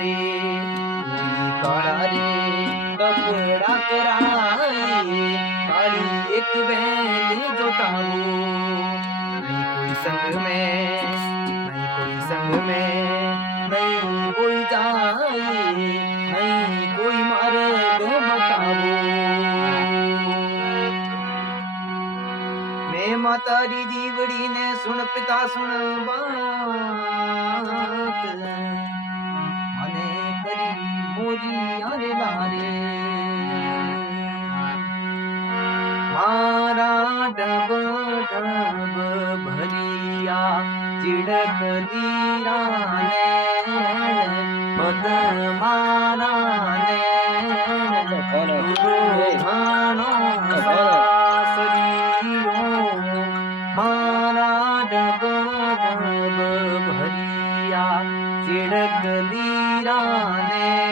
रे काळा रे कपड़ा कराई काली एक बैल जोताऊ नहीं कोई संग में नहीं कोई संग में नहीं कोई जाए नहीं कोई मार्ग बताओ मैं मातारी दीवड़ी ने सुन पिता सुन बात मने करी मोरी आरे लारे मारा डब डब भरिया चिड़क दीरा ने पद मारा ने भानो मारा डब डब भरिया चिड़क दीरा ने